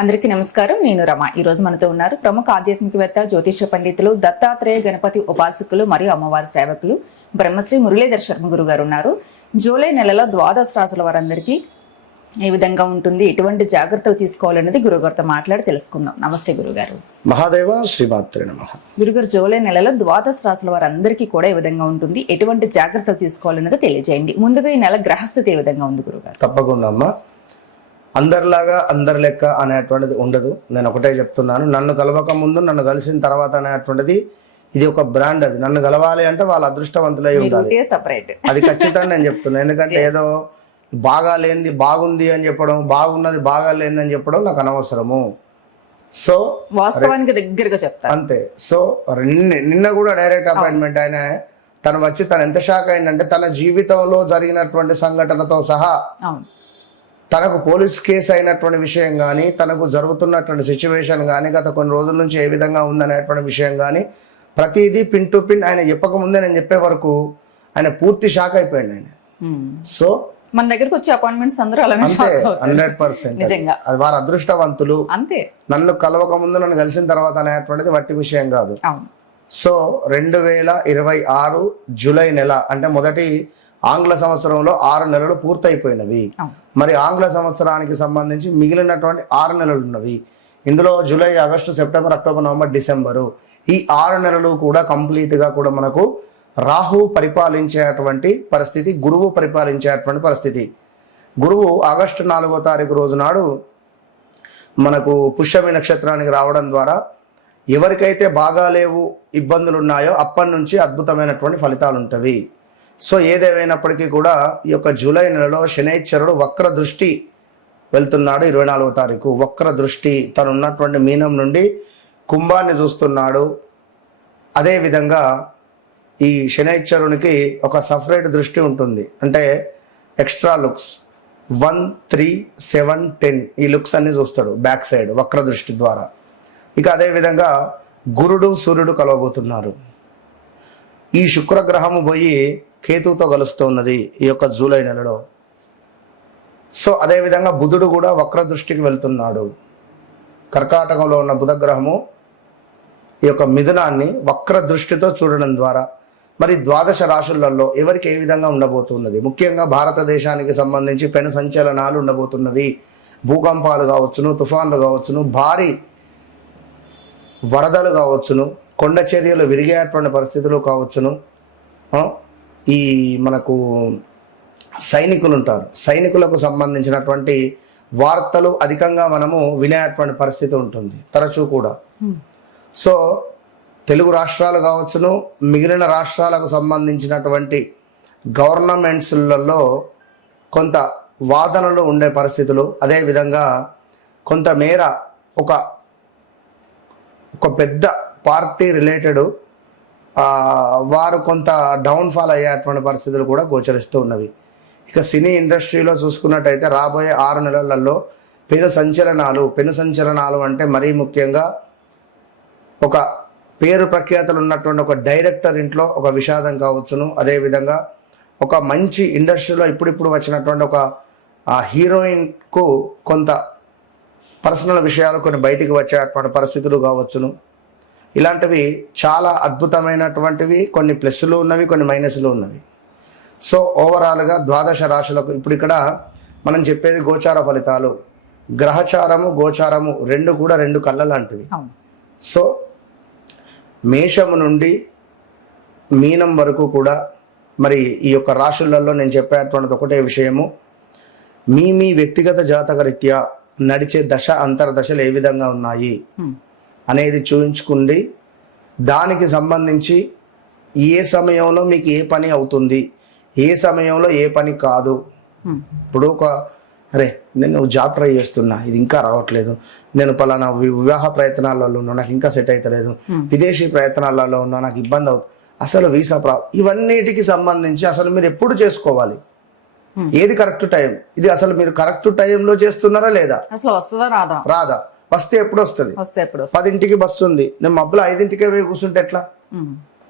అందరికీ నమస్కారం. నేను రమ. ఈ రోజు మనతో ఉన్నారు ప్రముఖ ఆధ్యాత్మికవేత్త, జ్యోతిష పండితులు, దత్తాత్రేయ గణపతి ఉపాసకులు మరియు అమ్మవారి సేవకులు బ్రహ్మశ్రీ మురళీధర్ శర్మ గురు గారు ఉన్నారు. జూలై నెలలో ద్వాదశ రాశుల వారందరికీ ఏ విధంగా ఉంటుంది, ఎటువంటి జాగ్రత్తలు తీసుకోవాలనేది గురుగారితో మాట్లాడి తెలుసుకుందాం. నమస్తే గురుగారు. మహాదేవ శ్రీమాత్రే నమః. గురుగారు, జూలై నెలలో ద్వాదశ రాశుల వారందరికీ కూడా ఏ విధంగా ఉంటుంది, ఎటువంటి జాగ్రత్తలు తీసుకోవాలనేది తెలియజేయండి. ముందుగా ఈ నెల గ్రహస్థితి ఏ విధంగా ఉంది గురుగారు? తప్పకుండా అమ్మా. అందరిలాగా అందరి లెక్క అనేటువంటిది ఉండదు. నేను ఒకటే చెప్తున్నాను, నన్ను కలవక ముందు నన్ను కలిసిన తర్వాత అనేటువంటిది ఇది ఒక బ్రాండ్. అది నన్ను కలవాలి అంటే వాళ్ళ అదృష్టవంతులై ఉండాలి. అది ఖచ్చితంగా నేను చెప్తున్నాను. ఎందుకంటే ఏదో బాగా లేనిది బాగుంది అని చెప్పడం, బాగున్నది బాగా లేనిది అని చెప్పడం నాకు అనవసరము. సో వాస్తవానికి దగ్గరగా చెప్తాను అంతే. సో నిన్న కూడా డైరెక్ట్ అపాయింట్మెంట్ ఆయన తను వచ్చి తను ఎంత షాక్ అయిందంటే తన జీవితంలో జరిగినటువంటి సంఘటనతో సహా తనకు పోలీస్ కేసు అయినటువంటి విషయం కానీ, తనకు జరుగుతున్నటువంటి సిచ్యువేషన్ కానీ, గత కొన్ని రోజుల నుంచి ఏ విధంగా ఉందనేటువంటి విషయం కానీ ప్రతిదీ పిన్ టు పిన్ ఆయన చెప్పకముందే నేను చెప్పే వరకు ఆయన పూర్తి షాక్ అయిపోయాడు ఆయన. సో మన దగ్గరకు వచ్చే అపాయింట్మెంట్స్ అందరూ అలానే అంతే 100%. అది వారు అదృష్టవంతులు. అంతే. నన్ను కలవక ముందు నన్ను కలిసిన తర్వాత అనేటువంటిది వట్టి విషయం కాదు. సో 2026 జూలై నెల అంటే మొదటి ఆంగ్ల సంవత్సరంలో 6 నెలలు పూర్తయిపోయినవి. మరి ఆంగ్ల సంవత్సరానికి సంబంధించి మిగిలినటువంటి 6 నెలలు ఉన్నవి. ఇందులో July, August, September, October, November, December ఈ 6 నెలలు కూడా కంప్లీట్ గా కూడా మనకు రాహు పరిపాలించేటువంటి పరిస్థితి, గురువు పరిపాలించేటువంటి పరిస్థితి. గురువు ఆగస్టు 4వ తారీఖు రోజు నాడు మనకు పుష్యమి నక్షత్రానికి రావడం ద్వారా ఎవరికైతే బాగా లేవు, ఇబ్బందులు ఉన్నాయో అప్పటి నుంచి అద్భుతమైనటువంటి ఫలితాలు ఉంటవి. సో ఏదేమైనప్పటికీ కూడా ఈ యొక్క జూలై నెలలో శనైశ్వరుడు వక్ర దృష్టి వెళ్తున్నాడు. 24వ తారీఖు వక్ర దృష్టి తను ఉన్నటువంటి మీనం నుండి కుంభాన్ని చూస్తున్నాడు. అదేవిధంగా ఈ శనైశ్వరునికి ఒక సపరేట్ దృష్టి ఉంటుంది, అంటే ఎక్స్ట్రా లుక్స్ 1, 3, 7, 10 ఈ లుక్స్ అన్ని చూస్తాడు బ్యాక్ సైడ్ వక్ర దృష్టి ద్వారా. ఇక అదేవిధంగా గురుడు, సూర్యుడు కలవబోతున్నారు. ఈ శుక్రగ్రహము పోయి కేతుతో కలుస్తున్నది ఈ యొక్క జూలై నెలలో. సో అదేవిధంగా బుధుడు కూడా వక్ర దృష్టికి వెళ్తున్నాడు. కర్కాటకంలో ఉన్న బుధ గ్రహము ఈ యొక్క మిథునాన్ని వక్ర దృష్టితో చూడడం ద్వారా మరి ద్వాదశ రాశులలో ఎవరికి ఏ విధంగా ఉండబోతున్నది, ముఖ్యంగా భారతదేశానికి సంబంధించి పెను సంచలనాలు ఉండబోతున్నవి. భూకంపాలు కావచ్చును, తుఫాన్లు కావచ్చును, భారీ వరదలు కావచ్చును, కొండ చర్యలు విరిగేటువంటి పరిస్థితులు కావచ్చును. ఈ మనకు సైనికులు ఉంటారు, సైనికులకు సంబంధించినటువంటి వార్తలు అధికంగా మనము వినేటువంటి పరిస్థితి ఉంటుంది తరచూ కూడా. సో తెలుగు రాష్ట్రాలు కావచ్చును, మిగిలిన రాష్ట్రాలకు సంబంధించినటువంటి గవర్నమెంట్స్లలో కొంత వాదనలు ఉండే పరిస్థితులు, అదేవిధంగా కొంతమేర ఒక పెద్ద పార్టీ రిలేటెడ్ వారు కొంత డౌన్ఫాల్ అయ్యేటువంటి పరిస్థితులు కూడా గోచరిస్తూ ఉన్నవి. ఇక సినీ ఇండస్ట్రీలో చూసుకున్నట్టయితే రాబోయే 6 నెలలలో పెను సంచలనాలు అంటే మరీ ముఖ్యంగా ఒక పేరు ప్రఖ్యాతలు ఉన్నటువంటి ఒక డైరెక్టర్ ఇంట్లో ఒక విషాదం కావచ్చును, అదేవిధంగా ఒక మంచి ఇండస్ట్రీలో ఇప్పుడిప్పుడు వచ్చినటువంటి ఒక హీరోయిన్కు కొంత పర్సనల్ విషయాలు కొన్ని బయటికి వచ్చేటువంటి పరిస్థితులు కావచ్చును. ఇలాంటివి చాలా అద్భుతమైనటువంటివి. కొన్ని ప్లస్లు ఉన్నవి, కొన్ని మైనస్లు ఉన్నవి. సో ఓవరాల్గా ద్వాదశ రాశులకు ఇప్పుడు ఇక్కడ మనం చెప్పేది గోచార ఫలితాలు. గ్రహచారము, గోచారము రెండు కూడా 2 కళ్ళ లాంటివి. సో మేషము నుండి మీనం వరకు కూడా మరి ఈ యొక్క రాశులలో నేను చెప్పేటువంటిది ఒకటే విషయము, మీ వ్యక్తిగత జాతక రీత్యా నడిచే దశ అంతర్దశలు ఏ విధంగా ఉన్నాయి అనేది చూయించుకుండి దానికి సంబంధించి ఏ సమయంలో మీకు ఏ పని అవుతుంది, ఏ సమయంలో ఏ పని కాదు. ఇప్పుడు అరే నేను జాబ్ ట్రై చేస్తున్నా, ఇది ఇంకా రావట్లేదు, నేను పలానా వివాహ ప్రయత్నాలలో ఉన్నా, నాకు ఇంకా సెట్ అవుతలేదు, విదేశీ ప్రయత్నాలలో ఉన్నా, నాకు ఇబ్బంది అవుతుంది, అసలు వీసా ఇవన్నిటికి సంబంధించి అసలు మీరు ఎప్పుడు చేసుకోవాలి, ఏది కరెక్ట్ టైం, ఇది అసలు మీరు కరెక్ట్ టైంలో చేస్తున్నారా లేదా, అసలు వస్తుందా రాదా, వస్తే ఎప్పుడు వస్తుంది, 10ంటికి బస్సు ఉంది, నేను మబ్బులు 5ంటికే పోయి కూర్చుంటే ఎట్లా,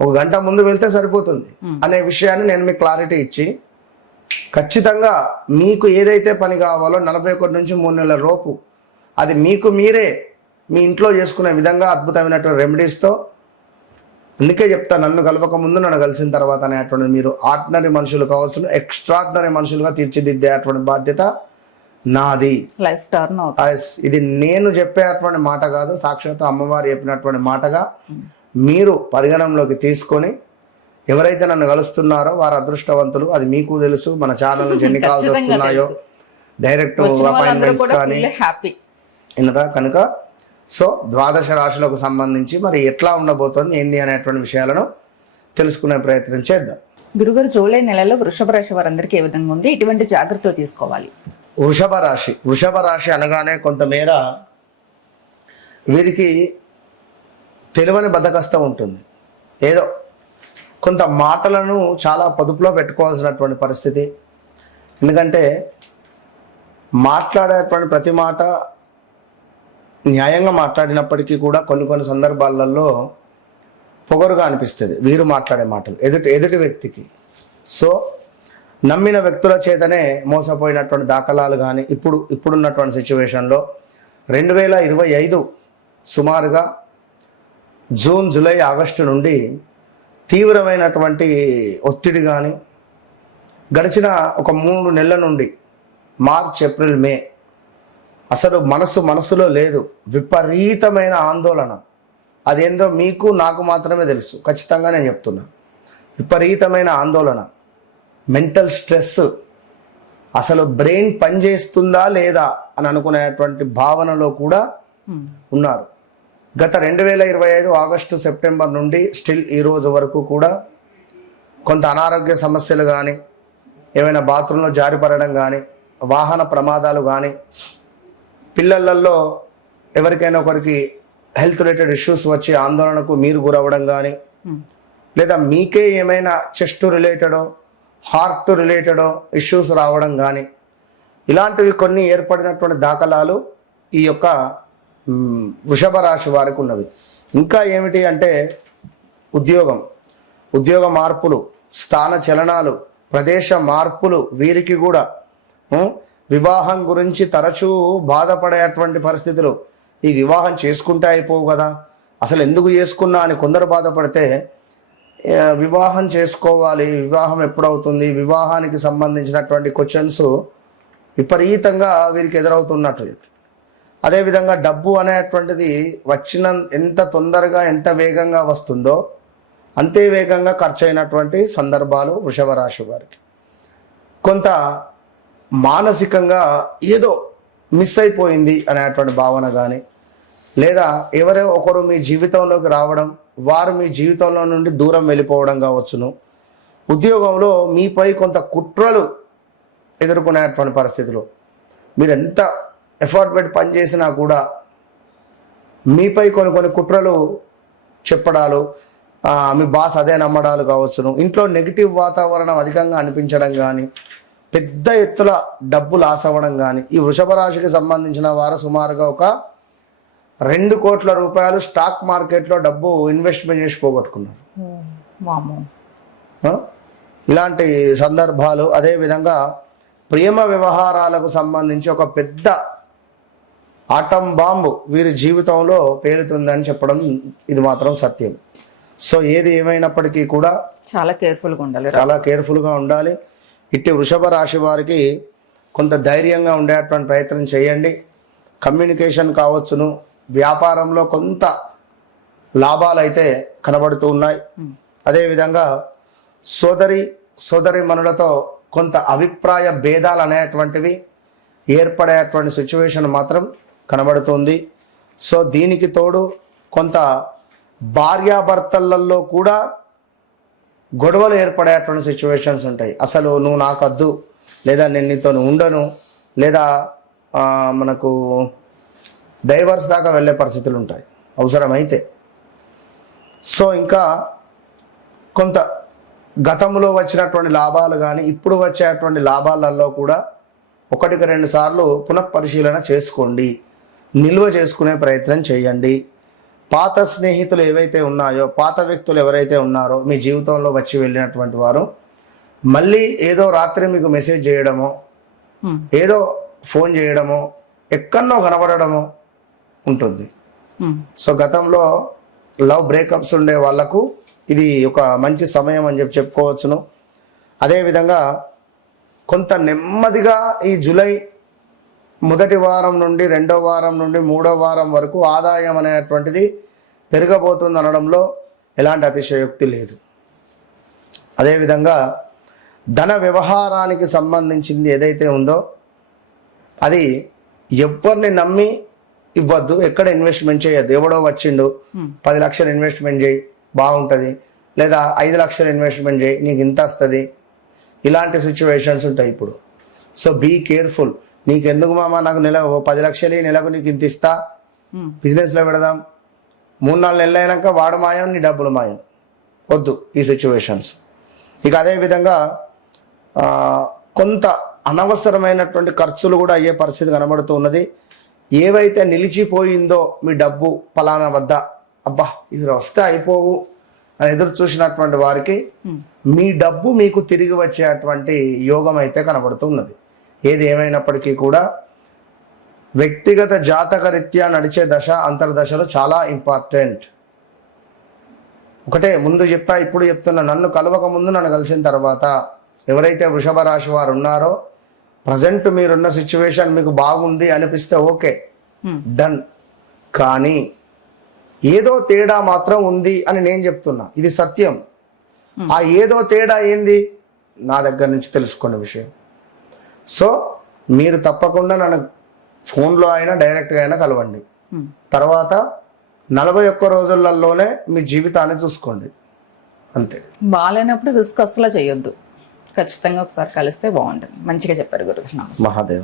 1 గంట ముందు వెళ్తే సరిపోతుంది అనే విషయాన్ని నేను మీకు క్లారిటీ ఇచ్చి ఖచ్చితంగా మీకు ఏదైతే పని కావాలో 41 నుంచి 3 నెలల లోపు అది మీకు మీరే మీ ఇంట్లో చేసుకునే విధంగా అద్భుతమైనటువంటి రెమెడీస్తో, అందుకే చెప్తా నన్ను కలవక ముందు నన్ను కలిసిన తర్వాత అనేటువంటిది మీరు ఆర్డినరీ మనుషులు కావాల్సిన ఎక్స్ట్రాడినరీ మనుషులుగా తీర్చిదిద్దేటువంటి బాధ్యత నాది. లైఫ్ టర్న్ అవుతుంది. Yes, ఇది నేను చెప్పేటువంటి మాట కాదు, సాక్షాత్తు అమ్మవారు చెప్పినటువంటి మాటగా మీరు పరిగణనలోకి తీసుకొని ఎవరైతే నన్ను కలుస్తున్నారో వారు అదృష్టవంతులు. అది మీకు తెలుసు. మన ఛానల్ నుంచి ఎన్ని కాల్స్ వస్తున్నాయో, డైరెక్ట్ అపాయింట్మెంట్స్ కానీ హ్యాపీ ఇన్నరా కనుక. సో ద్వాదశ రాశులకు సంబంధించి మరి ఎట్లా ఉండబోతోంది ఏంది అనేటువంటి విషయాలను తెలుసుకునే ప్రయత్నం చేద్దాం. గురుగారు, జూలై నెలలో వృషభ రాశి వారందరికీ ఏ విధంగా ఉంది, ఇటువంటి జాగ్రత్తలు తీసుకోవాలి? వృషభ రాశి అనగానే కొంతమేర వీరికి తెలివని బద్ధకష్టం ఉంటుంది. ఏదో కొంత మాటలను చాలా పొదుపులో పెట్టుకోవాల్సినటువంటి పరిస్థితి. ఎందుకంటే మాట్లాడేటువంటి ప్రతి మాట న్యాయంగా మాట్లాడినప్పటికీ కూడా కొన్ని సందర్భాలలో పొగరుగా అనిపిస్తుంది వీరు మాట్లాడే మాటలు ఎదుటి వ్యక్తికి. సో నమ్మిన వ్యక్తుల చేతనే మోసపోయినటువంటి దాఖలాలు కానీ ఇప్పుడున్నటువంటి సిచ్యువేషన్లో 2025 సుమారుగా జూన్, జూలై, ఆగస్టు నుండి తీవ్రమైనటువంటి ఒత్తిడి కానీ, గడిచిన ఒక 3 నెలల నుండి మార్చ్, ఏప్రిల్, మే అసలు మనసులో లేదు. విపరీతమైన ఆందోళన. అదేందో మీకు నాకు మాత్రమే తెలుసు. ఖచ్చితంగా నేను చెప్తున్నా. విపరీతమైన ఆందోళన, మెంటల్ స్ట్రెస్, అసలు బ్రెయిన్ పనిచేస్తుందా లేదా అని అనుకునేటువంటి భావనలో కూడా ఉన్నారు. గత 2025 ఆగస్టు, సెప్టెంబర్ నుండి స్టిల్ ఈ రోజు వరకు కూడా కొంత అనారోగ్య సమస్యలు కానీ, ఏమైనా బాత్రూంలో జారిపడడం కానీ, వాహన ప్రమాదాలు కానీ, పిల్లలలో ఎవరికైనా ఒకరికి హెల్త్ రిలేటెడ్ ఇష్యూస్ వచ్చి ఆందోళనకు మీరు గురవ్వడం కానీ, లేదా మీకే ఏమైనా చెస్ట్ రిలేటెడో హార్ట్ రిలేటెడో ఇష్యూస్ రావడం కానీ, ఇలాంటివి కొన్ని ఏర్పడినటువంటి దాఖలాలు ఈ యొక్క వృషభ రాశి వారికి ఉన్నవి. ఇంకా ఏమిటి అంటే ఉద్యోగ మార్పులు, స్థాన చలనాలు, ప్రదేశ మార్పులు, వీరికి కూడా వివాహం గురించి తరచూ బాధపడేటువంటి పరిస్థితులు. ఈ వివాహం చేసుకుంటే అయిపోవు కదా, అసలు ఎందుకు చేసుకున్నా అని కొందరు బాధపడితే, వివాహం చేసుకోవాలి, వివాహం ఎప్పుడవుతుంది, వివాహానికి సంబంధించినటువంటి క్వశ్చన్స్ విపరీతంగా వీరికి ఎదురవుతున్నట్టు. అదేవిధంగా డబ్బు అనేటువంటిది ఎంత తొందరగా ఎంత వేగంగా వస్తుందో అంతే వేగంగా ఖర్చు అయినటువంటి సందర్భాలు వృషభ రాశి వారికి. కొంత మానసికంగా ఏదో మిస్ అయిపోయింది అనేటువంటి భావన కానీ, లేదా ఎవరో ఒకరు మీ జీవితంలోకి రావడం, వారు మీ జీవితంలో నుండి దూరం వెళ్ళిపోవడం కావచ్చును. ఉద్యోగంలో మీపై కొంత కుట్రలు ఎదుర్కొనేటువంటి పరిస్థితులు, మీరు ఎంత ఎఫర్ట్ పెట్టి పనిచేసినా కూడా మీపై కొన్ని కుట్రలు చెప్పడాలు, మీ బాస్ అదే నమ్మడాలు కావచ్చును. ఇంట్లో నెగిటివ్ వాతావరణం అధికంగా అనిపించడం కానీ, పెద్ద ఎత్తుల డబ్బు లాస్ అవ్వడం కానీ. ఈ వృషభ రాశికి సంబంధించిన వారు సుమారుగా ఒక 2 కోట్ల రూపాయలు స్టాక్ మార్కెట్లో డబ్బు ఇన్వెస్ట్మెంట్ చేసి పోగొట్టుకున్నారు. ఇలాంటి సందర్భాలు. అదేవిధంగా ప్రేమ వ్యవహారాలకు సంబంధించి ఒక పెద్ద ఆటం బాంబు వీరి జీవితంలో పేలుతుందని చెప్పడం ఇది మాత్రం సత్యం. సో ఏది ఏమైనప్పటికీ కూడా చాలా కేర్ఫుల్గా ఉండాలి. ఇట్టి వృషభ రాశి వారికి కొంత ధైర్యంగా ఉండేటువంటి ప్రయత్నం చేయండి. కమ్యూనికేషన్ కావచ్చును, వ్యాపారంలో కొంత లాభాలు అయితే కనబడుతూ ఉన్నాయి. అదేవిధంగా సోదరి మనులతో కొంత అభిప్రాయ భేదాలు అనేటువంటివి ఏర్పడేటువంటి సిచ్యువేషన్ మాత్రం కనబడుతుంది. సో దీనికి తోడు కొంత భార్యాభర్తలలో కూడా గొడవలు ఏర్పడేటువంటి సిచ్యువేషన్స్ ఉంటాయి. అసలు నువ్వు నాకు వద్దు, లేదా నేను నీతో ఉండను, లేదా మనకు డైవర్స్ దాకా వెళ్ళే పరిస్థితులు ఉంటాయి అవసరమైతే. సో ఇంకా కొంత గతంలో వచ్చినటువంటి లాభాలు కానీ ఇప్పుడు వచ్చేటువంటి లాభాలలో కూడా 1-2 సార్లు పునఃపరిశీలన చేసుకోండి, నిల్వ చేసుకునే ప్రయత్నం చేయండి. పాత స్నేహితులు ఏవైతే ఉన్నాయో, పాత వ్యక్తులు ఎవరైతే ఉన్నారో మీ జీవితంలో వచ్చి వెళ్ళినటువంటి వారు మళ్ళీ ఏదో రాత్రి మీకు మెసేజ్ చేయడమో, ఏదో ఫోన్ చేయడమో, ఎక్కడనో కనబడడము ఉంటుంది. సో గతంలో లవ్ బ్రేకప్స్ ఉండే వాళ్ళకు ఇది ఒక మంచి సమయం అని చెప్పుకోవచ్చును. అదేవిధంగా కొంత నెమ్మదిగా ఈ జూలై మొదటి వారం నుండి 2వ వారం నుండి 3వ వారం వరకు ఆదాయం అనేటువంటిది పెరగబోతుంది అనడంలో ఎలాంటి అతిశయోక్తి లేదు. అదేవిధంగా ధన వ్యవహారానికి సంబంధించింది ఏదైతే ఉందో అది ఎవరిని నమ్మి ఇవ్వద్దు, ఎక్కడ ఇన్వెస్ట్మెంట్ చేయొద్దు. ఎవడో వచ్చిండు 10 లక్షలు ఇన్వెస్ట్మెంట్ చేయి బాగుంటుంది, లేదా 5 లక్షలు ఇన్వెస్ట్మెంట్ చేయి నీకు ఇంత వస్తుంది, ఇలాంటి సిచ్యువేషన్స్ ఉంటాయి ఇప్పుడు. So be careful. నీకు ఎందుకు మామ, నాకు 10 లక్షలు నెలకు నీకు ఇంత ఇస్తా, బిజినెస్లో పెడదాం, 3-4 నెలలు అయినాక వాడు మాయం, నీ డబ్బులు మాయం. వద్దు ఈ సిచ్యువేషన్స్. ఇక అదేవిధంగా కొంత అనవసరమైనటువంటి ఖర్చులు కూడా అయ్యే పరిస్థితి కనబడుతూ ఉన్నది. ఏవైతే నిలిచిపోయిందో మీ డబ్బు ఫలానా వద్ద, అబ్బా ఇది వస్తే అయిపోవు అని ఎదురు చూసినటువంటి వారికి మీ డబ్బు మీకు తిరిగి వచ్చేటువంటి యోగం అయితే కనబడుతున్నది. ఏది ఏమైనప్పటికీ కూడా వ్యక్తిగత జాతక రీత్యా నడిచే దశ అంతర్దశలు చాలా ఇంపార్టెంట్. ఒకటే ముందు చెప్పా, ఇప్పుడు చెప్తున్నా, నన్ను కలవక ముందు నన్ను కలిసిన తర్వాత ఎవరైతే వృషభ రాశి వారు ఉన్నారో ప్రజెంట్ మీరున్న సిచ్యువేషన్ మీకు బాగుంది అనిపిస్తే ఓకే డన్, కానీ ఏదో తేడా మాత్రం ఉంది అని నేను చెప్తున్నా, ఇది సత్యం. ఆ ఏదో తేడా ఏంది నా దగ్గర నుంచి తెలుసుకున్న విషయం. సో మీరు తప్పకుండా నన్ను ఫోన్లో అయినా డైరెక్ట్గా అయినా కలవండి. తర్వాత 41 రోజులలోనే మీ జీవితాన్ని చూసుకోండి, అంతే. బాగాలేనప్పుడు రిస్క్ అసలు చేయొద్దు, ఖచ్చితంగా ఒకసారి కలిస్తే బాగుంటుంది. మంచిగా చెప్పారు గురుగారు. మహాదేవ.